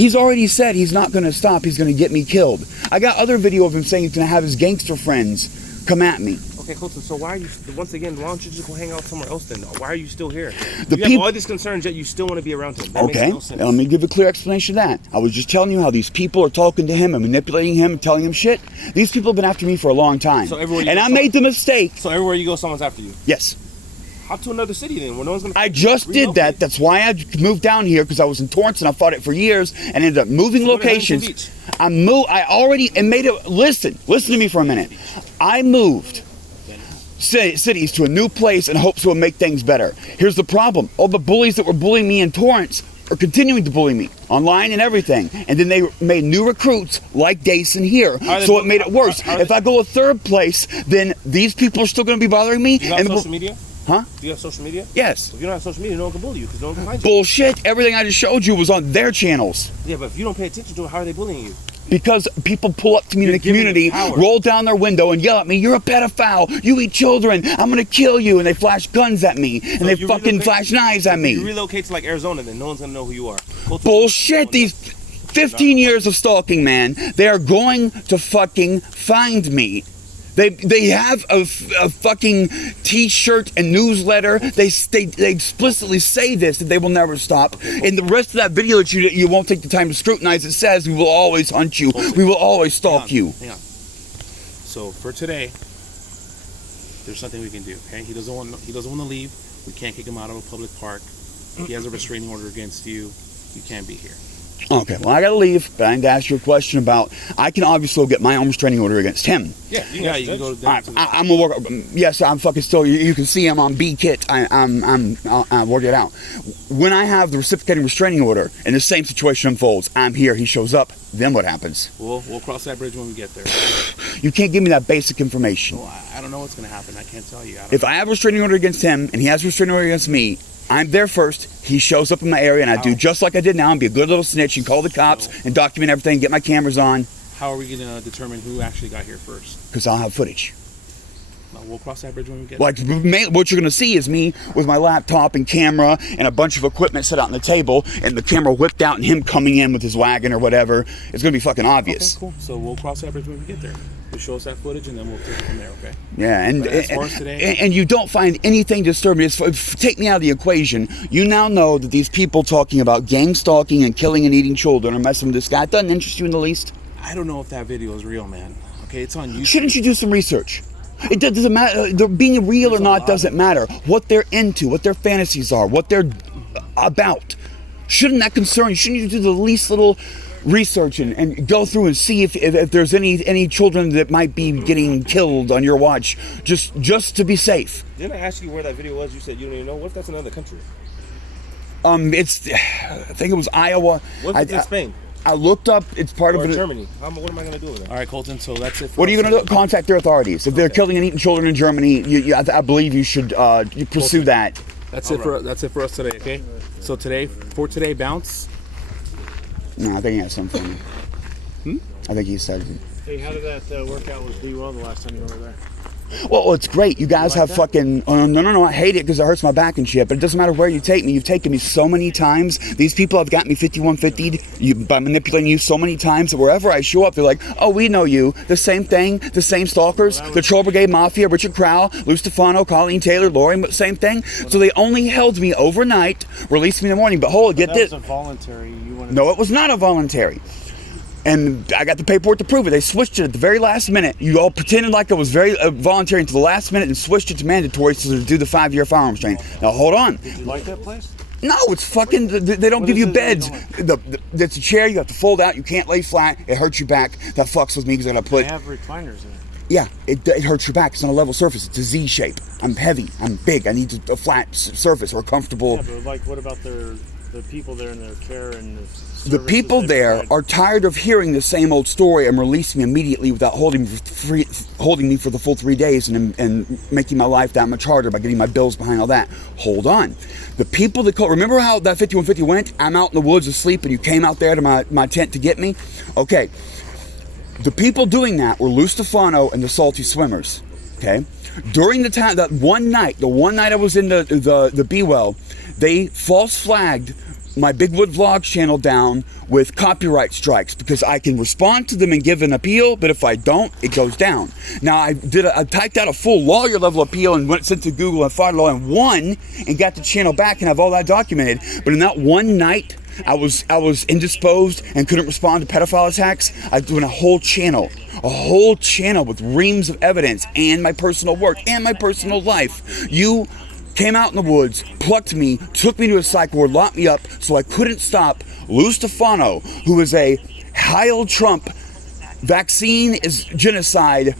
He's already said he's not going to stop. He's going to get me killed. I got other video of him saying he's going to have his gangster friends come at me. Okay, Colton, so why are you, once again, why don't you just go hang out somewhere else then? Why are you still here? You have all these concerns, yet you still want to be around him. That okay, makes no sense. Let me give a clear explanation of that. I was just telling you how these people are talking to him and manipulating him and telling him shit. These people have been after me for a long time. So everywhere you and go, I made the mistake. So everywhere you go, someone's after you? Yes. How to another city then? When no one's gonna I just did that. That's why I moved down here, because I was in Torrance and I fought it for years and ended up moving locations. I already made it. Listen to me for a minute. I moved cities to a new place in hopes it would make things better. Here's the problem. All the bullies that were bullying me in Torrance are continuing to bully me online and everything. And then they made new recruits like Dason here. So it made it worse. If I go a third place, then these people are still going to be bothering me. You got social media? Huh? Do you have social media? Yes. If you don't have social media, no one can bully you because no one can find you. Bullshit. Everything I just showed you was on their channels. Yeah, but if you don't pay attention to it, how are they bullying you? Because people pull up to me in the community, roll down their window and yell at me, "You're a pedophile, you eat children, I'm gonna kill you," and they flash guns at me, and they fucking flash knives at me. You relocate to like Arizona, then no one's gonna know who you are. Bullshit, these 15 years of stalking, man, they are going to fucking find me. They have a fucking t-shirt and newsletter. They explicitly say this, that they will never stop. In the rest of that video that you won't take the time to scrutinize, it says, "We will always hunt you. We will always stalk you." Hang on. So for today, there's something we can do. Okay, he doesn't want to leave. We can't kick him out of a public park. He has a restraining order against you. You can't be here. Okay, well, I gotta leave, but I need to ask you a question about, I can obviously get my own restraining order against him. Yeah, you can go down to I'm gonna work, yes, I'm fucking still, you can see him on B-Kit, I'll work it out. When I have the reciprocating restraining order, and the same situation unfolds, I'm here, he shows up, then what happens? We'll cross that bridge when we get there. You can't give me that basic information. Well, I don't know what's gonna happen, I can't tell you. If I have a restraining order against him, and he has a restraining order against me, I'm there first, he shows up in my area, and I do just like I did now, and be a good little snitch, and call the cops, and document everything, get my cameras on. How are we going to determine who actually got here first? Because I'll have footage. We'll cross that bridge when we get there. Like, what you're going to see is me with my laptop and camera, and a bunch of equipment set out on the table, and the camera whipped out, and him coming in with his wagon or whatever. It's going to be fucking obvious. Okay, cool. So we'll cross that bridge when we get there. You show us that footage, and then we'll take it from there, okay? Yeah, and you don't find anything disturbing. Take me out of the equation. You now know that these people talking about gang stalking and killing and eating children are messing with this guy. It doesn't interest you in the least? I don't know if that video is real, man. Okay, it's on YouTube. Shouldn't you do some research? It doesn't matter. Being real or not doesn't matter. What they're into, what their fantasies are, what they're about. Shouldn't that concern you? Shouldn't you do the least little research and go through and see if there's any children that might be getting killed on your watch, just to be safe? Didn't I ask you where that video was? You said you don't even know. What if that's another country? I think it was Iowa. What's in Spain? I looked up. It's part of Germany. What am I going to do with it? All right, Colton. So that's it. What are you going to do? Contact their authorities. If they're killing and eating children in Germany, I believe you should pursue that. That's it for us today. Okay. So today, bounce. No, I think he has something for me. I think he said. Hey, how did that work out with D-Well the last time you were there? Well, it's great. You guys have fucking... no, I hate it because it hurts my back and shit. But it doesn't matter where you take me. You've taken me so many times. These people have got me 5150'd by manipulating you so many times that wherever I show up, they're like, "Oh, we know you." The same thing. The same stalkers. The Troll Brigade Mafia, Richard Crowell, Lou Stefano, Colleen Taylor, Lori, same thing. So they only held me overnight, released me in the morning. But hold, get this. That was a voluntary. No, it was not a voluntary. And I got the paperwork to prove it. They switched it at the very last minute. You all pretended like it was very voluntary until the last minute and switched it to mandatory to do the 5-year firearms training. Now, hold on. Did you like that place? No, it's fucking... They don't give you beds. It's a chair you have to fold out. You can't lay flat. It hurts your back. That fucks with me because I got to put... They have recliners in it. Yeah, it hurts your back. It's on a level surface. It's a Z shape. I'm heavy. I'm big. I need a flat surface or a comfortable... Yeah, but like, what about the people there and their care and the people there are tired of hearing the same old story and release me immediately without holding me for the full 3 days and making my life that much harder by getting my bills behind all that. Hold on. The people that call, remember how that 5150 went? I'm out in the woods asleep and you came out there to my tent to get me? Okay. The people doing that were Lou Stefano and the Salty Swimmers. Okay? During the time, the one night I was in the B-Well, they false flagged my Big Wood Vlogs channel down with copyright strikes because I can respond to them and give an appeal, but if I don't, it goes down. Now I typed out a full lawyer level appeal and went sent to Google and filed law and won and got the channel back and have all that documented. But in that one night, I was indisposed and couldn't respond to pedophile attacks. I was doing a whole channel with reams of evidence and my personal work and my personal life. You came out in the woods, plucked me, took me to a psych ward, locked me up so I couldn't stop Lou Stefano, who is a Heil Trump, vaccine is genocide,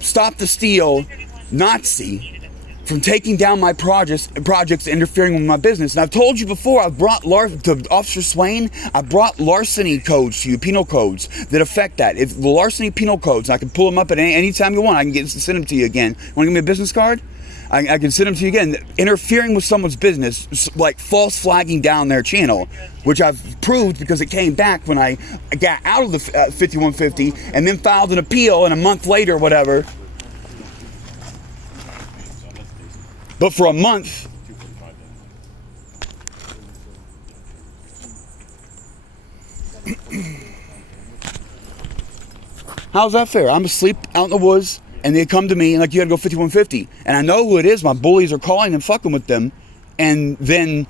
stop the steal Nazi, from taking down my projects, interfering with my business. And I've told you before, I've brought to Officer Swain, I brought larceny codes to you, penal codes that affect that. If the larceny penal codes, I can pull them up at any time you want. I can send them to you again. Want to give me a business card? I can send them to you again. Interfering with someone's business, like false flagging down their channel, which I've proved because it came back when I got out of the 5150 and then filed an appeal, and a month later, whatever. But for a month, how's that fair? I'm asleep out in the woods, and they come to me and like, you gotta go 5150. And I know who it is. My bullies are calling and fucking with them. And then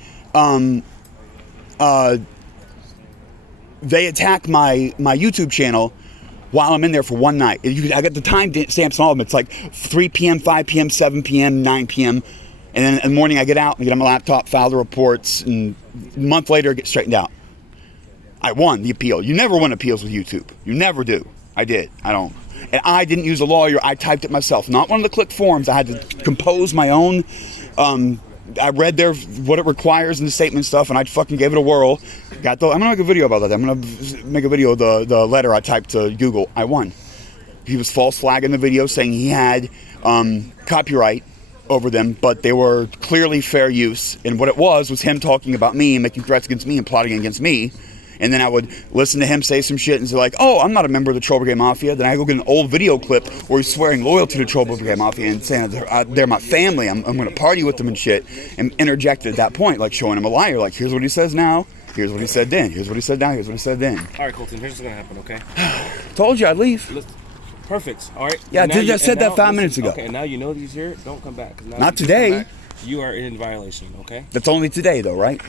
they attack my YouTube channel while I'm in there for one night. I got the time stamps on all of them. It's like 3 p.m., 5 p.m., 7 p.m., 9 p.m. And then in the morning I get out and get on my laptop, file the reports, and a month later it gets straightened out. I won the appeal. You never win appeals with YouTube. You never do. I did. I don't. And I didn't use a lawyer. I typed it myself. Not one of the click forms. I had to compose my own. I read what it requires in the statement stuff, and I fucking gave it a whirl. I'm gonna make a video about that. I'm gonna make a video of the letter I typed to Google. I won. He was false flagging the video, saying he had copyright over them, but they were clearly fair use. And what it was him talking about me and making threats against me and plotting against me. And then I would listen to him say some shit and say like, oh, I'm not a member of the Troll Brigade Mafia. Then I go get an old video clip where he's swearing loyalty to the Troll Brigade Mafia and saying they're my family. I'm going to party with them and shit. And interject at that point, like showing him a liar. Like, here's what he says now. Here's what he said then. Here's what he said now. Here's what he said then. All right, Colton, here's what's going to happen, okay? Told you I'd leave. Perfect. All right. Yeah, I said that 5 minutes ago. Okay, now you know he's here. Don't come back. Not today. You are in violation, okay? That's only today, though, right?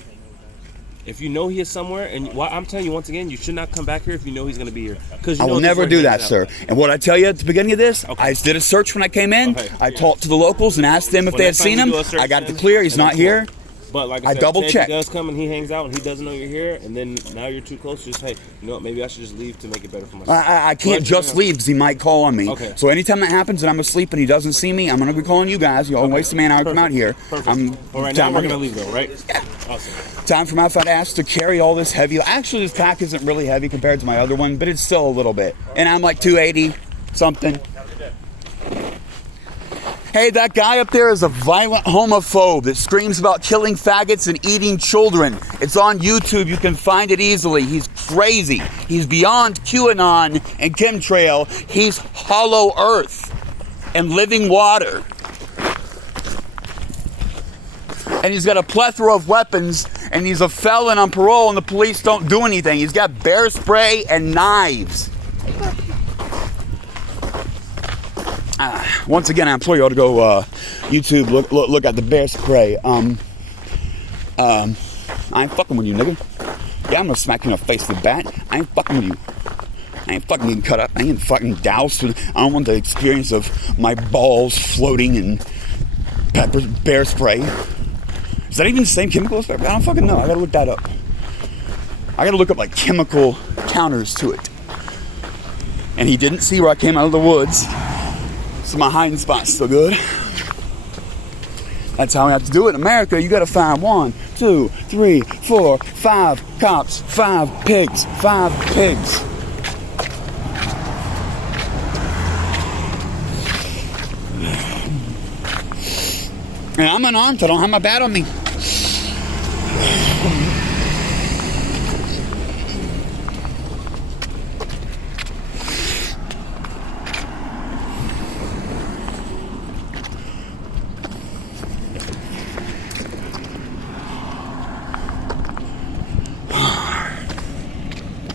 If you know he is somewhere, and I'm telling you once again, you should not come back here if you know he's going to be here. I will never do that, sir. And what I tell you at the beginning of this, okay. I did a search when I came in. Okay. I talked to the locals and asked them if they had seen him. I got it clear. He's not here. But like I double checked. If he does come and he hangs out and he doesn't know you're here, and then now you're too close, just hey, you know what, maybe I should just leave to make it better for myself. I can't just leave because he might call on me. Okay. So anytime that happens and I'm asleep and he doesn't see me, I'm going to be calling you guys. You don't waste a man hour to come out here. Perfect. All right, now we're going to leave though, right? Yeah. Awesome. Time for my fat ass to carry all this heavy. Actually, this pack isn't really heavy compared to my other one, but it's still a little bit. And I'm like 280 something. Hey, that guy up there is a violent homophobe that screams about killing faggots and eating children. It's on YouTube. You can find it easily. He's crazy. He's beyond QAnon and chemtrail. He's hollow earth and living water. And he's got a plethora of weapons, and he's a felon on parole, and the police don't do anything. He's got bear spray and knives. Once again, I implore you all to go YouTube, look at the bear spray. I ain't fucking with you, nigga. Yeah, I'm gonna smack you in the face with a bat. I ain't fucking with you. I ain't fucking getting cut up. I ain't fucking doused with. I don't want the experience of my balls floating in bear spray. Is that even the same chemical as bear spray? I don't fucking know. I gotta look that up. I gotta look up like chemical counters to it. And he didn't see where I came out of the woods. So my hiding spot's still good. That's how we have to do it in America. You gotta find 1, 2, 3, 4, 5 cops, 5 pigs, 5 pigs. And I'm unarmed. I don't have my bat on me.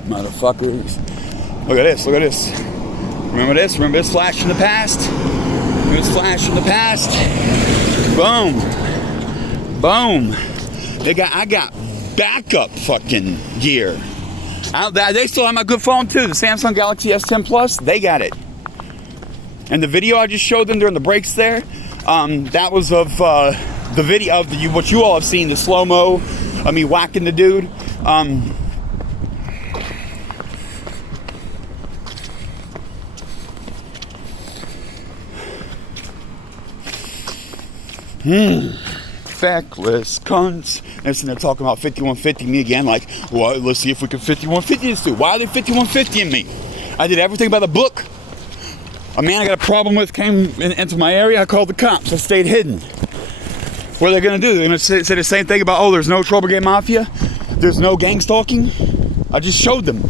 Motherfuckers. Look at this, look at this. Remember this? Remember this flash from the past? Remember this flash from the past? Boom. Boom. I got backup fucking gear. They still have my good phone too. The Samsung Galaxy S10 Plus, they got it. And the video I just showed them during the breaks there, that was of the video of what you all have seen, the slow-mo of me whacking the dude. Feckless cunts. And they're talking about 5150 me again, like, well, let's see if we can 5150 this dude. Why are they 5150ing me? I did everything by the book. A man I got a problem with came into my area. I called the cops. I stayed hidden. What are they going to do? They're going to say the same thing about, oh, there's no trouble game mafia? There's no gang stalking? I just showed them.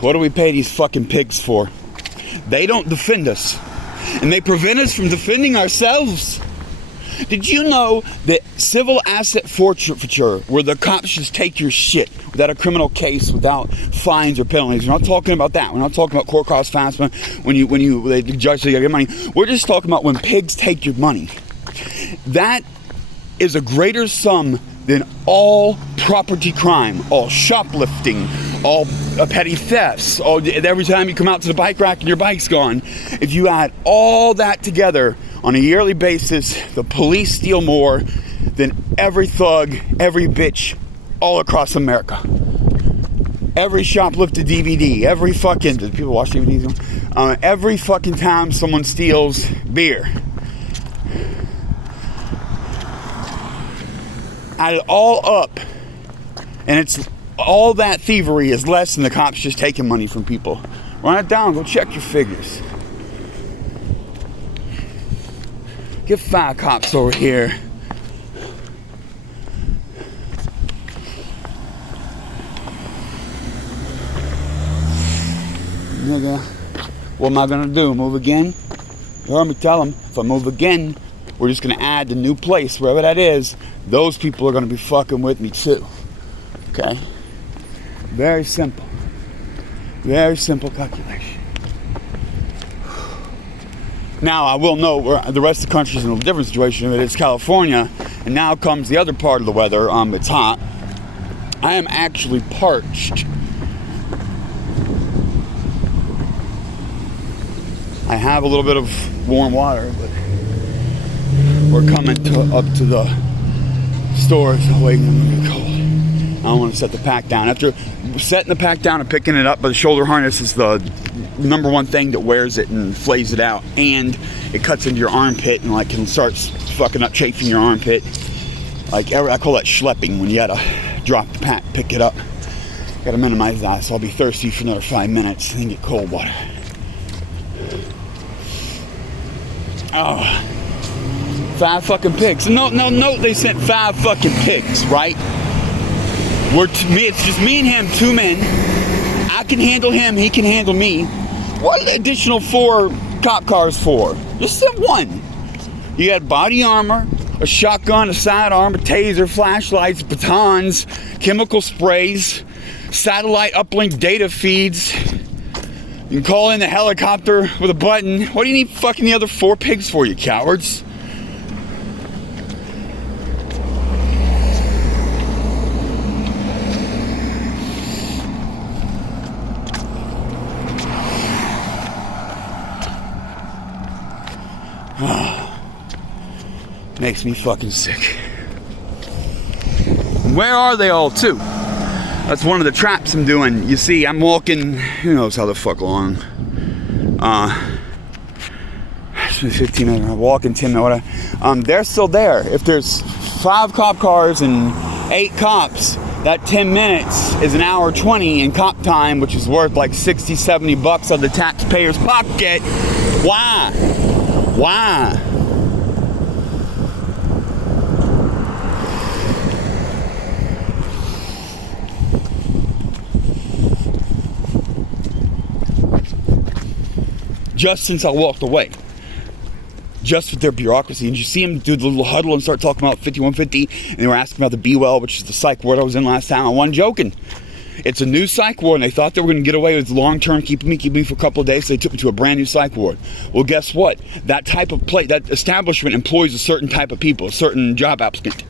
What do we pay these fucking pigs for? They don't defend us. And they prevent us from defending ourselves. Did you know that civil asset forfeiture, where the cops just take your shit without a criminal case, without fines or penalties? We're not talking about that. We're not talking about court cost fastman when the judge says you gotta get money. We're just talking about when pigs take your money. That is a greater sum than all property crime, all shoplifting, all petty thefts, every time you come out to the bike rack and your bike's gone. If you add all that together on a yearly basis, the police steal more than every thug, every bitch all across America. Every shoplifted DVD, every fucking, do people watch DVDs? Every fucking time someone steals beer. Add it all up, and it's all that thievery is less than the cops just taking money from people. Run it down, go check your figures. Get 5 cops over here. Nigga, what am I gonna do? Move again? You heard me tell them, if I move again, we're just gonna add the new place, wherever that is. Those people are gonna be fucking with me too. Okay? Very simple. Very simple calculation. Now, I will note the rest of the country is in a different situation. It's California, and now comes the other part of the weather. It's hot. I am actually parched. I have a little bit of warm water, but we're coming up to the stores. Oh, wait, I'm gonna get cold. I don't want to set the pack down. After setting the pack down and picking it up, but the shoulder harness is the number one thing that wears it and flays it out, and it cuts into your armpit and like can start fucking up, chafing your armpit. Like I call that schlepping, when you gotta drop the pack, pick it up. Gotta minimize that, so I'll be thirsty for another 5 minutes and then get cold water. Oh, 5 fucking pigs. No, they sent 5 fucking pigs, right? It's just me and him, 2 men. I can handle him, he can handle me. What an additional 4 cop cars for? Just send 1. You got body armor, a shotgun, a sidearm, a taser, flashlights, batons, chemical sprays, satellite uplink data feeds. You can call in the helicopter with a button. What do you need fucking the other 4 pigs for, you cowards? Makes me fucking sick. Where are they all to? That's one of the traps I'm doing. You see, I'm walking, who knows how the fuck long. It's been 15 minutes, I'm walking 10 minutes. They're still there. If there's 5 cop cars and 8 cops, that 10 minutes is an hour 20 in cop time, which is worth like 60, 70 bucks out of the taxpayer's pocket. Why? Why? Just since I walked away. Just with their bureaucracy. And you see them do the little huddle and start talking about 5150, and they were asking about the B-Well, which is the psych ward I was in last time. I wasn't joking. It's a new psych ward, and they thought they were going to get away with long-term keeping me for a couple of days, so they took me to a brand new psych ward. Well, guess what? That type of place, that establishment employs a certain type of people, a certain job applicant.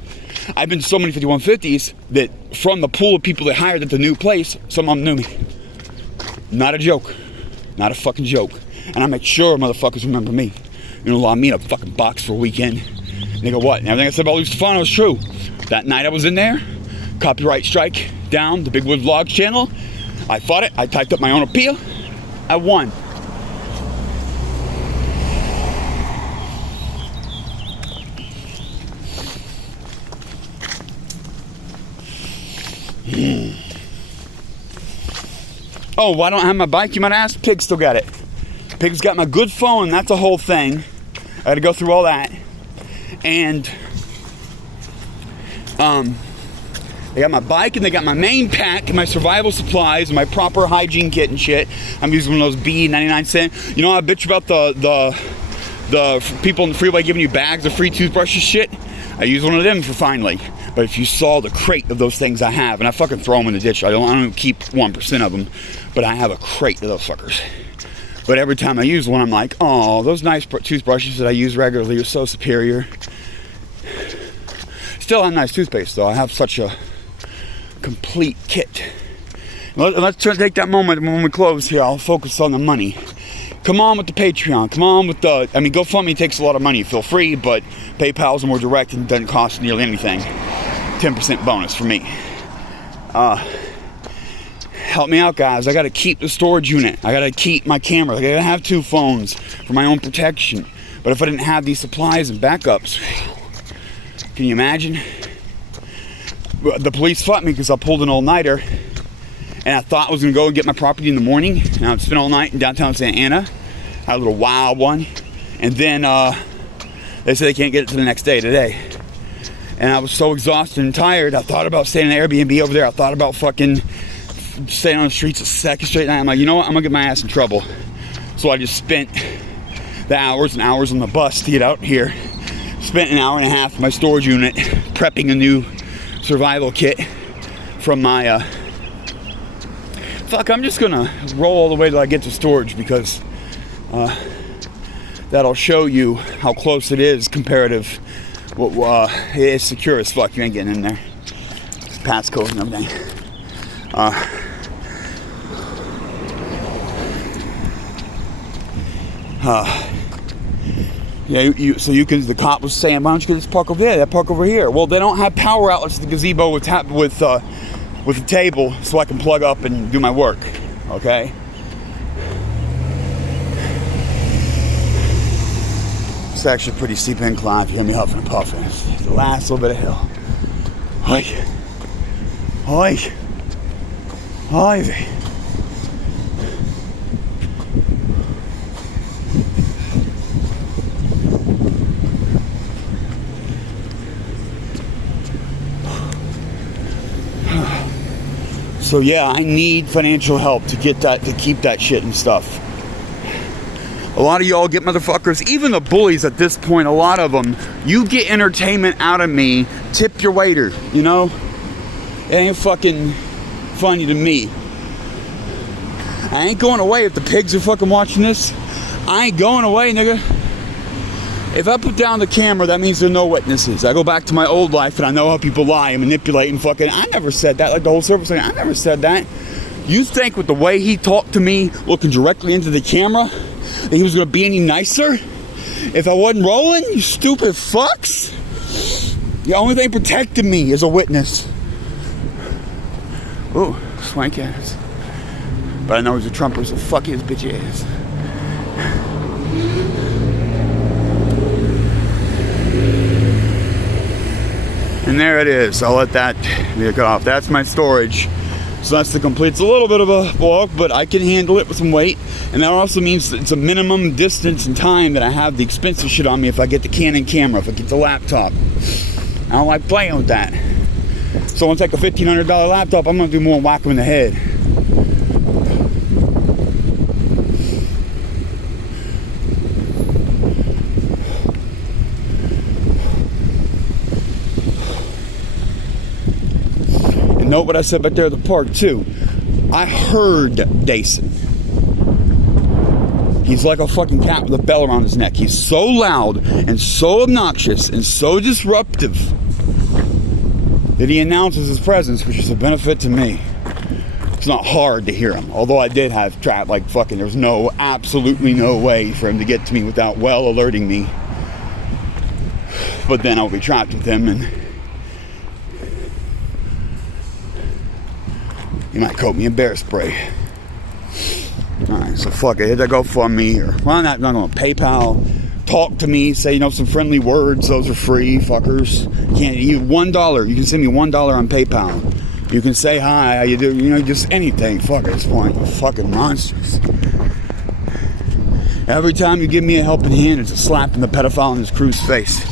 I've been to so many 5150s that from the pool of people they hired at the new place, some of them knew me. Not a joke. Not a fucking joke. And I make sure motherfuckers remember me. You know, lock me in a fucking box for a weekend. And they go, what? And everything I said about Luke Stefano was true. That night I was in there, copyright strike down the Big Wood Vlogs channel. I fought it. I typed up my own appeal. I won. Oh, why don't I have my bike? You might ask. Pig still got it. Pig's got my good phone. That's a whole thing. I had to go through all that. And they got my bike, and they got my main pack and my survival supplies and my proper hygiene kit and shit. I'm using one of those B 99 cent. You know how I bitch about the people on the freeway giving you bags of free toothbrushes shit? I use one of them for finally. But if you saw the crate of those things I have, and I fucking throw them in the ditch. I don't keep 1% of them, but I have a crate of those fuckers. But every time I use one, I'm like, oh, those nice toothbrushes that I use regularly are so superior. Still have nice toothpaste, though. I have such a complete kit. Let's take that moment when we close here. I'll focus on the money. Come on with the Patreon. Come on with the... I mean, GoFundMe takes a lot of money. Feel free, but PayPal's more direct and doesn't cost nearly anything. 10% bonus for me. Help me out, guys. I got to keep the storage unit. I got to keep my camera. I got to have 2 phones for my own protection. But if I didn't have these supplies and backups, can you imagine? The police fought me because I pulled an all-nighter, and I thought I was going to go and get my property in the morning. And I would spend all night in downtown Santa Ana. I had a little wild one. And then they said they can't get it to the next day, today. And I was so exhausted and tired, I thought about staying in an Airbnb over there. I thought about fucking staying on the streets a second straight night. I'm like, you know what? I'm going to get my ass in trouble. So I just spent the hours and hours on the bus to get out here. Spent an hour and a half in my storage unit prepping a new survival kit from my... Fuck, I'm just going to roll all the way till I get to storage, because that'll show you how close it is comparative. It's secure as fuck. You ain't getting in there. Passcode and everything. Yeah, so you can. The cop was saying, "Why don't you get this park over there? That park over here." Well, they don't have power outlets at the gazebo with a table, so I can plug up and do my work. Okay. It's actually a pretty steep incline. If you hear me huffing and puffing, it's the last little bit of hill. Oi, oi, oi. So yeah, I need financial help to get that, to keep that shit and stuff. A lot of y'all get motherfuckers, even the bullies at this point, a lot of them, you get entertainment out of me, tip your waiter, you know? It ain't fucking funny to me. I ain't going away if the pigs are fucking watching this. I ain't going away, nigga. If I put down the camera, that means there are no witnesses. I go back to my old life and I know how people lie and manipulate and fucking... I never said that, like the whole service thing. I never said that. You think with the way he talked to me, looking directly into the camera, that he was going to be any nicer? If I wasn't rolling, you stupid fucks? The only thing protecting me is a witness. Ooh, swank ass. But I know he's a Trumper, so fuck his bitch ass. And there it is. I'll let that be cut off. That's my storage. So that's the complete. It's a little bit of a walk, but I can handle it with some weight. And that also means that it's a minimum distance and time that I have the expensive shit on me if I get the Canon camera, if I get the laptop. I don't like playing with that. So once I take a $1,500 laptop, I'm going to do more than whack them in the head. And note what I said back there at the park too. I heard Dason. He's like a fucking cat with a bell around his neck. He's so loud and so obnoxious and so disruptive that he announces his presence, which is a benefit to me. It's not hard to hear him. Although I did have trapped like fucking, there's absolutely no way for him to get to me without well alerting me. But then I'll be trapped with him and he might coat me in bear spray. Alright, so fuck it. Hit that GoFundMe or, well, I'm not going to PayPal. Talk to me. Say, some friendly words. Those are free, fuckers. You $1. You can send me $1 on PayPal. You can say hi, how you do, just anything. Fuck at this point. You fucking monsters. Every time you give me a helping hand, it's a slap in the pedophile in his crew's face.